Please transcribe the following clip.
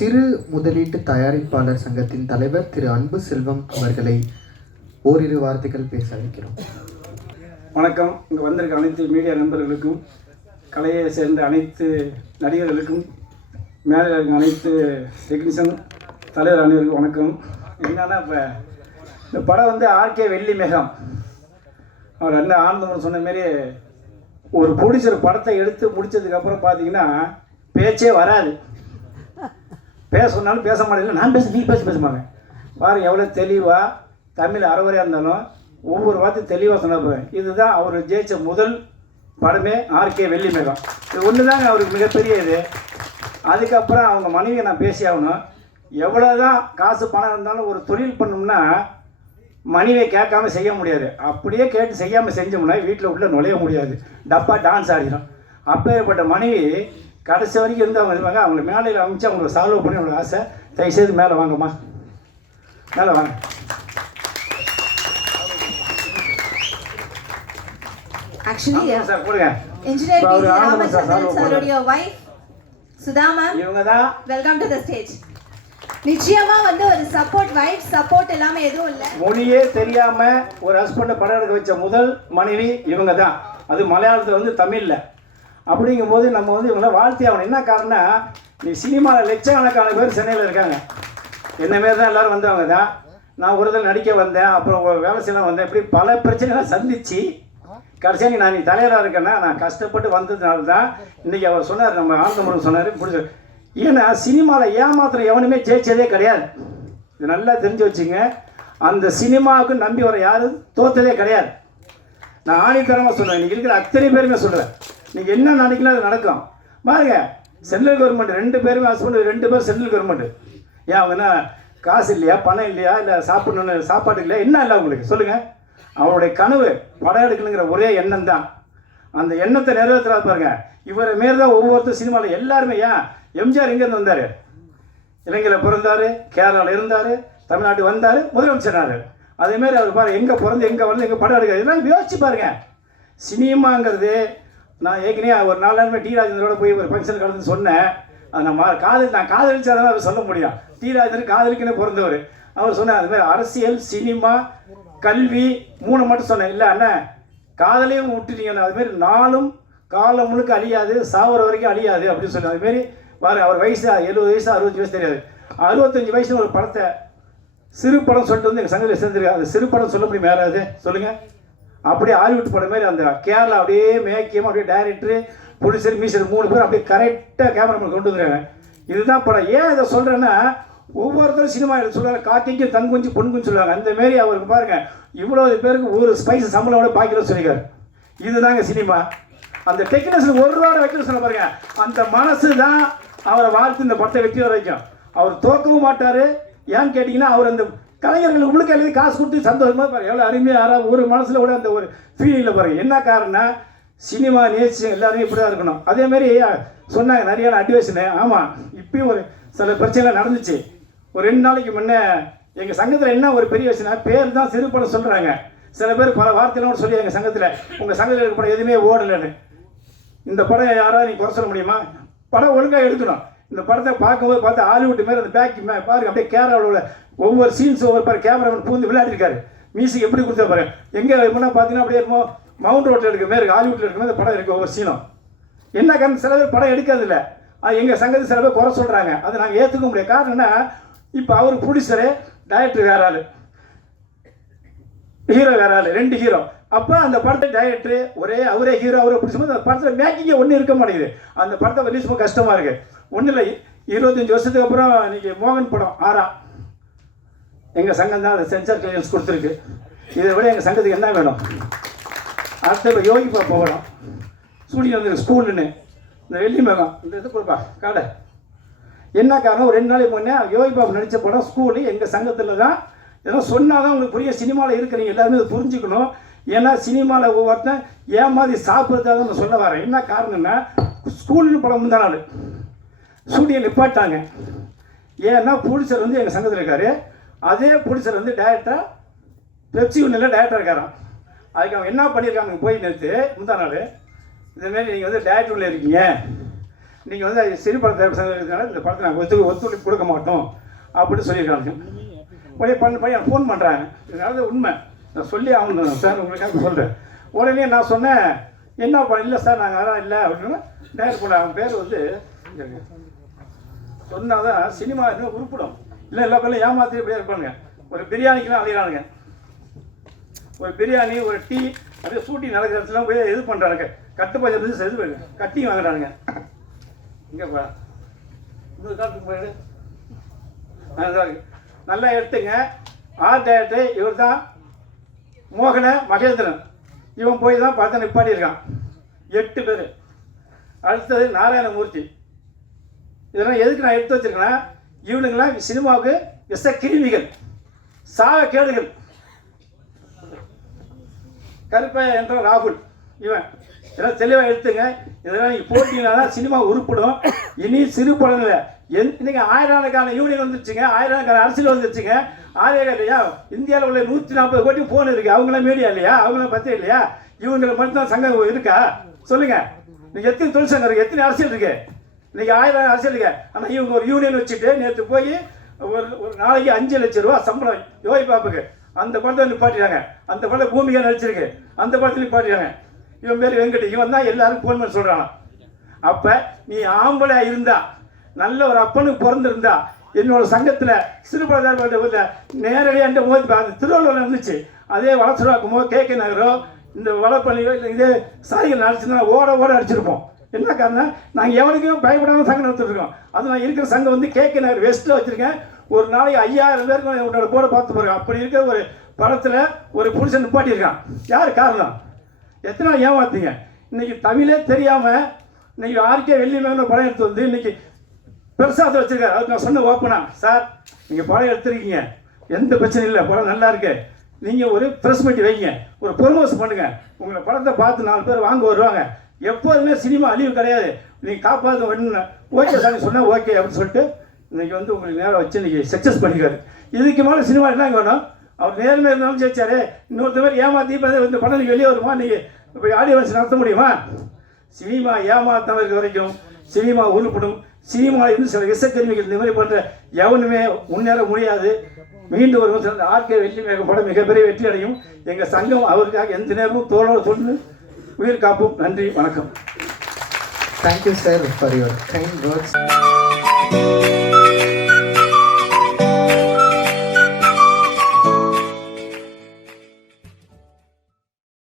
சிறு முதலீட்டு தயாரிப்பாளர் சங்கத்தின் தலைவர் திரு அன்பு செல்வம் அவர்களை ஓரிரு வார்த்தைகள் பேச அழைக்கிறோம். வணக்கம். இங்கே வந்திருக்க அனைத்து மீடியா நண்பர்களுக்கும் கலையை சேர்ந்த அனைத்து நடிகர்களுக்கும் மேலே இருக்க அனைத்து டெக்னீஷியன் தலைவர் அனைவருக்கும் வணக்கம். என்னன்னா இப்போ இந்த படம் வந்து ஆர்கே வெள்ளி மேகம். அவர் அண்ணன் ஆனந்தம் சொன்ன மாரி ஒரு ப்ரொடியூசர் படத்தை எடுத்து முடித்ததுக்கப்புறம் பார்த்தீங்கன்னா பேச்சே வராது. பேச சொன்னாலும் பேச மாட்டேங்க நான் பேச நீ பேச பேச மாட்டேன் எவ்வளோ தெளிவாக தமிழ் அறவரையாக இருந்தாலும் ஒவ்வொரு வார்த்தையும் தெளிவாக சொன்ன இதுதான் அவர் ஜெயிச்ச முதல் படமே ஆர்கே வெள்ளி மேகம் இது ஒன்று தாங்க அவருக்கு மிகப்பெரிய இது. அதுக்கப்புறம் அவங்க மனைவியை நான் பேசி ஆகணும். எவ்வளோதான் காசு பணம் இருந்தாலும் ஒரு தொழில் பண்ணோம்னா மனைவியை கேட்காம செய்ய முடியாது. அப்படியே கேட்டு செய்யாமல் செஞ்சோம்னா வீட்டில் உள்ளே நுழைய முடியாது. டப்பா டான்ஸ் ஆடிடும் அப்பேற்பட்ட மனைவி கடைசி வரைக்கும் இருந்து அவங்க இருப்பாங்க. அவங்களை மேலையில் அமைச்சு அவங்களை சால்வ் பண்ணி அவங்களுக்கு ஆசை தயவுசெய்து மேலே வாங்கம்மா. மேலே வாங்க. ஆமாம் சார் sir உடைய wife, சுதா ma'am, இவங்க தான் welcome to the stage. நிச்சயமா வந்து ஒரு சப்போர்ட் வைஃப் சப்போர்ட் இல்லாம எதுவும் இல்ல. மொழியே தெரியாம ஒரு ஹஸ்பண்டை படம் எடுக்க வச்ச முதல் மனைவி இவங்க தான் அது மலையாளத்தில் வந்து தமிழில். அப்படிங்கும்போது நம்ம வந்து இவங்கள வாழ்த்தி ஆகணும். என்ன காரணம்னா நீ சினிமாவில் லட்சக்கணக்கான பேர் சென்னையில் இருக்காங்க. என்னமாரி தான் எல்லாரும் வந்தவங்க தான் நான் ஒரு தடவை நடிக்க வந்தேன் அப்புறம் வேலை செய்யலாம் வந்தேன். இப்படி பல பிரச்சனைகளை சந்திச்சு கடைசியாக நான் நீ தலைவராக இருக்கேன்னா நான் கஷ்டப்பட்டு வந்ததுனால தான் இன்றைக்கி அவர் சொன்னார் நம்ம ஆனந்தமுருகன் சொன்னார் பிடிச்ச ஏன்னா சினிமாவில் ஏமாத்திரம் எவனுமே ஜெயிச்சதே கிடையாது. இது நல்லா தெரிஞ்சு வச்சுங்க. அந்த சினிமாவுக்கு நம்பி வர யாரும் தோத்ததே கிடையாது. நான் ஆணித்தரமாக சொல்கிறேன் இன்றைக்கி இருக்கிற அத்தனை பேருமே சொல்கிறேன் நீங்கள் என்ன நினைக்கலாம் அது நடக்கும். பாருங்க சென்ட்ரல் கவர்மெண்ட் ரெண்டு பேருமே ஹஸ்பண்ட் ரெண்டு பேரும் சென்ட்ரல் கவர்மெண்ட் ஏன் அவங்க என்ன காசு இல்லையா பணம் இல்லையா இல்லை சாப்பிடணும் சாப்பாடு இல்லையா என்ன இல்லை உங்களுக்கு சொல்லுங்கள் அவருடைய கனவு படம் எடுக்கணுங்கிற ஒரே எண்ணம் தான். அந்த எண்ணத்தை நிறைவேற்றுறாரு பாருங்க. இவரை மாரி தான் ஒவ்வொருத்தரும் சினிமாவில் எல்லாருமே ஏன் எம்ஜிஆர் எங்கேருந்து வந்தார்? இலங்கையில் பிறந்தார் கேரளாவில் இருந்தார் தமிழ்நாட்டு வந்தார் முதலமைச்சரானார். அதேமாரி அவர் பாருங்கள் எங்கே பிறந்து எங்கே வந்து எங்கே படம் எடுக்கிறார் இதெல்லாம் யோசிச்சு பாருங்கள் சினிமாங்கிறது நான் ஏற்கனவே ஒரு நாலு நாள் டி ராஜேந்திரோட போய் ஒரு ஃபங்க்ஷன் கலந்து சொன்னேன். அது நான் மா- காதல் நான் காதலிச்சாதான் அவர் சொல்ல முடியும். டி ராஜேந்திரன் காதலிக்குன்னு பிறந்தவர் அவர் சொன்னார் அது மாதிரி அரசியல் சினிமா கல்வி மூணு மட்டும் சொன்னேன். இல்லை அண்ணன் காதலையும் விட்டுட்டீங்கண்ணா அதுமாரி நாளும் காலம் முழுக்க அழியாது சாவர வரைக்கும் அழியாது அப்படின்னு சொல்லி அதுமாரி பாரு அவர் வயசு எழுபது வயசு அறுபத்தஞ்சு வயசு தெரியாது. அறுபத்தஞ்சு வயசுல ஒரு படத்தை சிறு படம் சொல்லிட்டு வந்து எங்கள் சங்கத்தில் சேர்ந்துருக்கு அந்த சிறு படம் சொல்ல முடியும் யாராவது? சொல்லுங்கள் அப்படியே ஹாலிவுட் படம் மாதிரி அந்த கேரளா அப்படியே மேக்கியம் அப்படியே டைரக்டரு ப்ரொடியூசர் மீசர் மூணு பேர் அப்படியே கரெக்டாக கேமராமேன் கொண்டு வந்துடுறாங்க இதுதான் படம். ஏன் இதை சொல்கிறேன்னா ஒவ்வொருத்தரும் சினிமா எடுத்து சொல்லுவாங்க காக்கைக்கும் தங்குஞ்சு பொண்ணுக்கும் சொல்லுவாங்க. அந்தமாரி அவருக்கு பாருங்கள் இவ்வளோ பேருக்கு ஒரு ஸ்பைஸ் சம்பளம் பாக்கிற சொல்லிக்கார் இதுதாங்க சினிமா அந்த டெக்னீஷியன் ஒரு ரூபா வைக்கணும் சொல்ல பாருங்க. அந்த மனசு தான் அவரை வாழ்த்து இந்த படத்தை வெற்றி வர வைக்கும் அவர் தோக்கவும் மாட்டார். ஏன்னு கேட்டிங்கன்னா அவர் அந்த கலைஞர்கள் உள்ளுக்கு எழுதி காசு கொடுத்து சந்தோஷமாக பாருங்க. எவ்வளோ அருமையாக யாராவது ஒரு மனசில் கூட அந்த ஒரு ஃபீலிங்கில் பாருங்கள் என்ன காரணம்னா சினிமா நேச்சு எல்லாருமே இப்படி தான் இருக்கணும் அதேமாரி சொன்னாங்க நிறைய அட்வைஸ்னு ஆமாம் இப்பயும் ஒரு சில பிரச்சனை நடந்துச்சு. ஒரு ரெண்டு நாளைக்கு முன்னே எங்கள் சங்கத்தில் என்ன ஒரு பெரிய விஷயம் பேர் தான் சிறு படம் சொல்கிறாங்க சில பேர் பல வார்த்தைகளோடு சொல்லி எங்கள் சங்கத்தில். உங்கள் சங்கத்தில் இருக்கிற படம் எதுவுமே ஓடலைன்னு. இந்த படம் யாராவது நீ குறை சொல்ல முடியுமா? படம் ஒழுங்காக எடுக்கணும். இந்த படத்தை பார்க்கும்போது பார்த்து ஹாலிவுட் மாரி அந்த பேக் பாருங்க அப்படியே கேரளாவில் உள்ள ஒவ்வொரு சீன்ஸ் ஒவ்வொரு பாரு கேமராமேன் பூந்து விளையாடிருக்காரு. மியூசிக் எப்படி கொடுத்தா பாரு. எங்கே எப்படின்னா பார்த்தீங்கன்னா அப்படியே இருக்கும் மவுண்ட் ரோட்டில் இருக்க மாதிரி ஹாலிவுட்டில் இருக்க மாதிரி படம் இருக்குது ஒவ்வொரு சீனும் என்ன காரணம்? சில பேர் படம் எடுக்கிறது இல்லை. அது எங்கள் சங்கத்து சில பேர் குறை சொல்கிறாங்க அதை நாங்கள் ஏற்றுக்க முடியாது. காரணம்னா இப்போ அவர் ப்ரொடியூசரு டைரக்டர் வேற ஆள். ஹீரோ வேற ஆள் ரெண்டு ஹீரோ அப்போ அந்த படத்தை டைரக்டர் ஒரே அவரே ஹீரோ அவரே போது அந்த படத்தில் மேக்கிங்கே ஒன்றும் இருக்க மாட்டேங்குது. அந்த படத்தை ரிலீஸ் பண்ண கஷ்டமாக இருக்குது ஒன்றும் இல்லை இருபத்தஞ்சி வருஷத்துக்கு அப்புறம் இன்றைக்கி மோகன் படம் ஆறா. எங்கள் சங்கம் தான் அந்த சென்சார் கிளியன்ஸ் கொடுத்துருக்கு. இதை விட எங்கள் சங்கத்துக்கு என்ன வேணும்? அடுத்த இப்போ யோகி பாப்பா வேணும் ஸ்டூடியோ வந்து ஸ்கூலுன்னு. இந்த வெள்ளி மேகம் இந்த இது கொடுப்பா காடை. என்ன காரணம்? ஒரு ரெண்டு நாளைக்கு முன்னே யோகி பாபு நடித்த படம் ஸ்கூலு எங்கள் சங்கத்தில் தான். ஏதோ சொன்னால் தான் உங்களுக்கு புரிய சினிமாவில் இருக்கிறீங்க எல்லாருமே இதை புரிஞ்சுக்கணும். ஏன்னா சினிமாவில் ஒவ்வொருத்தன் ஏன் மாதிரி சாப்பிட்றதாக நான் சொல்ல வரேன். என்ன காரணம்னா ஸ்கூல்னு படம் முந்தா நாள். சூடியை நிப்பாட்டாங்க. ஏன்னா ப்ரொடியூசர் வந்து எங்கள் சங்கத்தில் இருக்காரு. அதே ப்ரொடியூசர் வந்து டேரக்டராக பெப்சி ஒன்றில் டேரக்டர் இருக்காராம். அதுக்கு அவங்க என்ன பண்ணியிருக்காங்க போய் நேற்று முந்தா நாள் இதுமாரி நீங்கள் வந்து டேரக்டர் உள்ள இருக்கீங்க. நீங்கள் வந்து அது சிறு படத்தை இருக்கிறதுனால இந்த படத்தை நாங்கள் ஒத்து ஒத்துழைப்பு கொடுக்க மாட்டோம். அப்படின்னு சொல்லியிருக்காங்க. உடனே பண்ண பையன் ஃபோன் பண்ணுறாங்க இதனால உண்மை. நான் சொல்லி ஆகணும் சார் உங்களுக்காக சொல்கிறேன் உடனே நான் சொன்னேன் என்ன பண்ண இல்லை சார் நாங்கள் அதெல்லாம் இல்லை. அப்படின்னு டேரக்ட் பண்ண அவன் பேர் வந்து சொன்னால் தான் சினிமா இன்னும் உருப்பிடும். இல்லை எல்லா பேரும் ஏமாத்தி இப்படியே இருப்பானுங்க ஒரு பிரியாணிக்கெலாம் அழிகிறானுங்க ஒரு பிரியாணி ஒரு டீ அப்படியே சூட்டி நடக்கிற இடத்துல போய் இது பண்ணுறானுங்க கட்டு பஞ்சத்து இது கட்டி வாங்குறானுங்க. இங்கே இன்னொரு காலத்துக்கு போயிடு. நல்லா எடுத்துங்க. ஆர்ட் டேரக்டர் இவர் தான் மோகன மகேந்திரன். இவன் போய் தான் பார்த்து நிப்பாட்டி இருக்கான். எட்டு பேர். அடுத்தது நாராயணமூர்த்தி. இதெல்லாம் எதுக்கு நான் எடுத்து வச்சுருக்கேன்னா இவனுங்களாம் சினிமாவுக்கு விஷ கிருமிகள் சாக கேடுகள். கருப்பையா என்ற ராகுல் இவன். இதெல்லாம் தெளிவாக எடுத்துங்க. இதெல்லாம் நீங்கள் போட்டிங்கன்னா தான் சினிமா உருப்படும். இனி சிறு படம் எந் இன்னைக்கு ஆயிரக்கணக்கான யூனியன் வந்துருச்சுங்க. ஆயிரக்கணக்கான அரசியல் வந்துருச்சுங்க. ஆயிரம் இல்லையா இந்தியாவில் உள்ள நூற்றி நாற்பது கோடி ஃபோன் இருக்குது அவங்களாம் மீடியா இல்லையா? அவங்களாம் பற்றி இல்லையா? இவங்களை மட்டும்தான் சங்கம் இருக்கா? சொல்லுங்க. நீங்கள் எத்தனை தொழிற்சங்கம் இருக்கு? எத்தனை அரசியல் இருக்குது இன்னைக்கு ஆயிரம் அரசியலுங்க ஆனால் இவங்க ஒரு யூனியன் வச்சுட்டு நேற்று போய் ஒரு ஒரு நாளைக்கு அஞ்சு லட்சம் ரூபா சம்பளம் யோகி பாப்புக்கு. அந்த படத்தை நிப்பாட்டிட்டாங்க. அந்த படம் பூமியாக நடிச்சிருக்கு? அந்த படத்தை நிப்பாட்டிட்டாங்க. இவன் பேர் வெங்கட். இவன் தான் எல்லாரும் ஃபோன் பண்ணி சொல்கிறான் அப்போ நீ ஆம்பளை இருந்தா நல்ல ஒரு அப்பனுக்கு பிறந்திருந்தா என்னோட சங்கத்தில் சிறுபதார்பட்ட நேரடியாக மோதி அந்த திருவள்ளுவர் இருந்துச்சு. அதே வளசுருவாக்குமோ கே கே நகரோ இந்த வளப்பள்ளியோ இல்லை இதே சாய்கள் நடிச்சுன்னா ஓட ஓட அடிச்சிருப்போம் என்ன காரணம் நாங்கள் எவனுக்கும் பயப்படாமல் சங்கம் நடத்திட்டுருக்கோம். அது நான் இருக்கிற சங்கம் வந்து கே கே நகர் வெஸ்ட்டில் வச்சுருக்கேன். ஒரு நாளைக்கு ஐயாயிரம் பேருக்கு உன்னோட போட பார்த்து போகிறேன் அப்படி இருக்கிற ஒரு படத்தில் ஒரு புருஷன் நிப்பாட்டியிருக்கான். யார் காரணம்? எத்தனை நாள் ஏமாத்தீங்க? இன்றைக்கி தமிழே தெரியாமல் இன்றைக்கி ஆர்கே வெள்ளிமேன படம் எடுத்து வந்து இன்னைக்கு பெருசாக வச்சுருக்காரு. அதுக்கு நான் சொன்ன ஓப்பனா சார் நீங்கள் படம் எடுத்துருக்கீங்க. எந்த பிரச்சனையும் இல்லை. படம் நல்லா இருக்கு. நீங்கள் ஒரு ப்ரெஸ் மீட் வைங்க. ஒரு ப்ரொமோஷன் பண்ணுங்கள் உங்களை படத்தை பார்த்து நாலு பேர் வாங்க வருவாங்க. எப்போதுமே சினிமா அழிவு கிடையாது. நீங்கள் காப்பாற்ற வேணும்னு ஓகே சாமி சொன்னால் ஓகே அப்படின்னு சொல்லிட்டு இன்னைக்கு வந்து உங்களுக்கு நேரம் வச்சு இன்றைக்கி சக்ஸஸ் பண்ணிக்காரு. இதுக்கு மேலே சினிமா என்ன வேணும்? அவர் நேர்மையாக இருந்தாலும் ஜெயிச்சாரு இன்னொருத்த மாதிரி ஏமாத்தி இப்போ இந்த படம் வெளியே வருமா? நீங்கள் இப்போ ஆடியன்ஸ் நடத்த முடியுமா? சினிமா ஏமாத்தாம வரைக்கும் சினிமா உருப்படும். சினிமா இருந்து சில விஷக்கருவிகள் இந்த மாதிரி பண்ணுற எவனுமே முன்னேற முடியாது. மீண்டும் ஒரு வருஷம் ஆர்கே வெள்ளி படம் மிகப்பெரிய வெற்றி அடையும் எங்கள் சங்கம் அவருக்காக எந்த நேரமும் தோளோடு சொல்லு உயிர் காப்போம். நன்றி வணக்கம். Thank you sir for your kind words